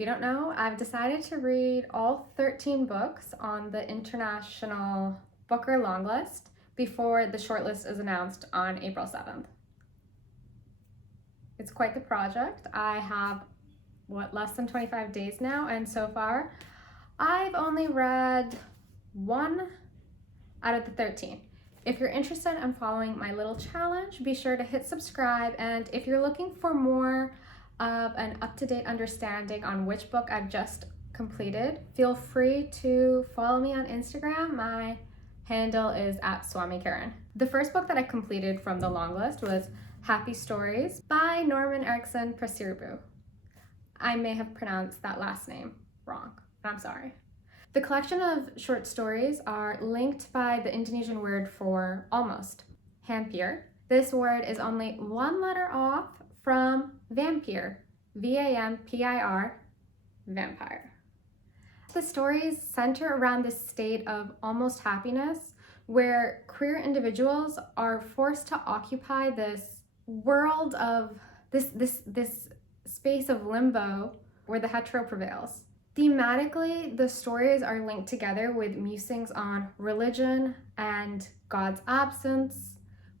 you don't know, I've decided to read all 13 books on the International Booker Longlist before the shortlist is announced on April 7th. It's quite the project. I have, less than 25 days now, and so far I've only read 1 out of the 13. If you're interested in following my little challenge, be sure to hit subscribe, and if you're looking for more of an up-to-date understanding on which book I've just completed, feel free to follow me on Instagram. My handle is @SwamiKaren. The first book that I completed from the long list was Happy Stories by Norman Erikson Pasaribu. I may have pronounced that last name wrong, I'm sorry. The collection of short stories are linked by the Indonesian word for almost, hampir. This word is only 1 letter off from vampire, V-A-M-P-I-R, vampire. The stories center around this state of almost happiness where queer individuals are forced to occupy this world of this space of limbo where the hetero prevails. Thematically, the stories are linked together with musings on religion and God's absence.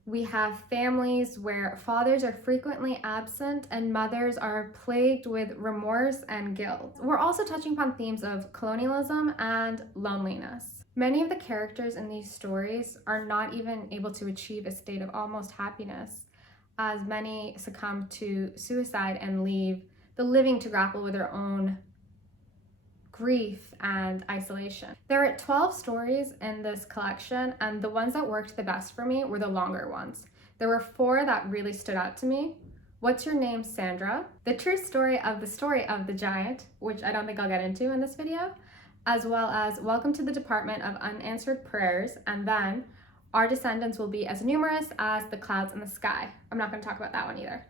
We have families where fathers are frequently absent and mothers are plagued with remorse and guilt. We're also touching upon themes of colonialism and loneliness. Many of the characters in these stories are not even able to achieve a state of almost happiness, as many succumb to suicide and leave the living to grapple with their own grief and isolation. There are 12 stories in this collection, and the ones that worked the best for me were the longer ones. There were 4 that really stood out to me. What's Your Name, Sandra? The True Story of the Giant, which I don't think I'll get into in this video, as well as Welcome to the Department of Unanswered Prayers, and then Our Descendants Will Be as Numerous as the Clouds in the Sky. I'm not going to talk about that one either.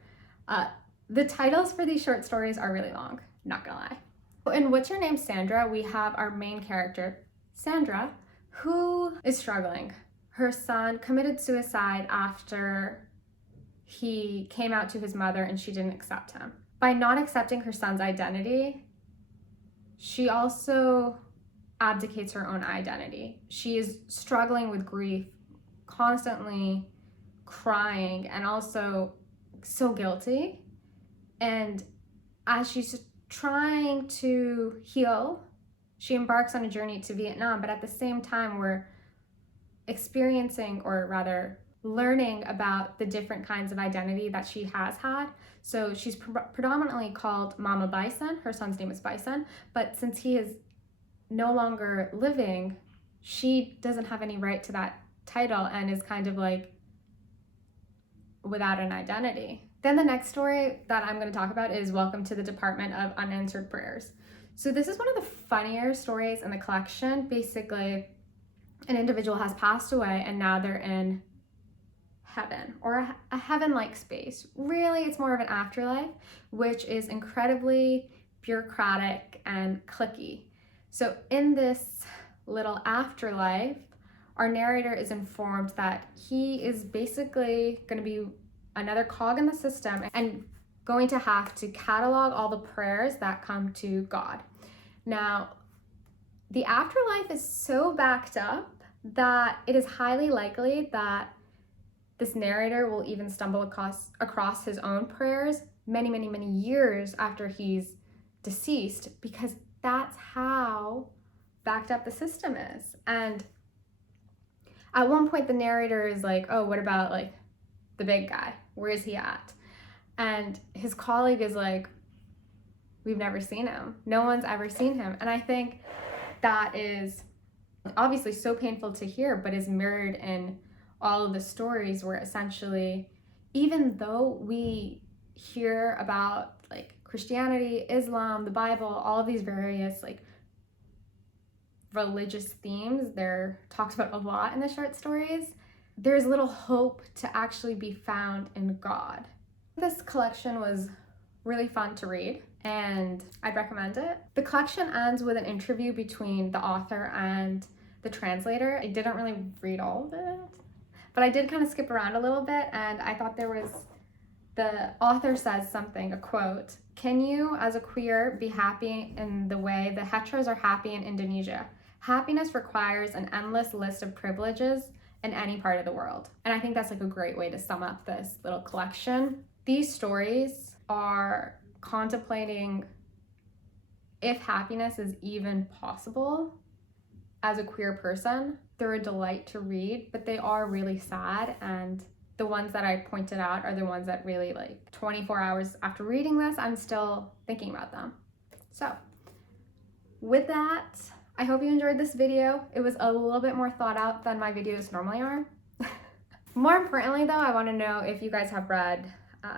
The titles for these short stories are really long, not gonna lie. In What's Your Name, Sandra, we have our main character, Sandra, who is struggling. Her son committed suicide after he came out to his mother and she didn't accept him. By not accepting her son's identity, she also abdicates her own identity. She is struggling with grief, constantly crying, and also so guilty. And as she's trying to heal, she embarks on a journey to Vietnam, but at the same time we're experiencing, or rather learning about the different kinds of identity that she has had. So she's predominantly called Mama Bison. Her son's name is Bison, but since he is no longer living, she doesn't have any right to that title and is kind of like without an identity. Then the next story that I'm going to talk about is Welcome to the Department of Unanswered Prayers. So this is one of the funnier stories in the collection. Basically, an individual has passed away and now they're in heaven, or a heaven-like space. Really, it's more of an afterlife, which is incredibly bureaucratic and cliquey. So in this little afterlife, our narrator is informed that he is basically going to be another cog in the system and going to have to catalog all the prayers that come to God. Now, the afterlife is so backed up that it is highly likely that this narrator will even stumble across his own prayers many years after he's deceased, because that's how backed up the system is. And at one point the narrator is like, oh, what about like the big guy? Where is he at? And his colleague is like, we've never seen him. No one's ever seen him. And I think that is obviously so painful to hear, but is mirrored in all of the stories where essentially, even though we hear about like Christianity, Islam, the Bible, all of these various like religious themes, they're talked about a lot in the short stories, there's little hope to actually be found in God. This collection was really fun to read and I'd recommend it. The collection ends with an interview between the author and the translator. I didn't really read all of it, but I did kind of skip around a little bit, and I thought there was the author says something, a quote, "Can you, as a queer, be happy in the way the heteros are happy in Indonesia? Happiness requires an endless list of privileges in any part of the world." And I think that's like a great way to sum up this little collection. These stories are contemplating if happiness is even possible as a queer person. They're a delight to read, but they are really sad, and the ones that I pointed out are the ones that really, like, 24 hours after reading this, I'm still thinking about them. So with that, I hope you enjoyed this video. It was a little bit more thought out than my videos normally are. More importantly though, I want to know if you guys have read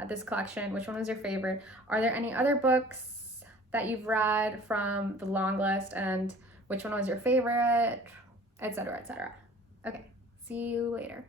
this collection. Which one was your favorite? Are there any other books that you've read from the long list, and which one was your favorite, etc., etc. Okay, see you later.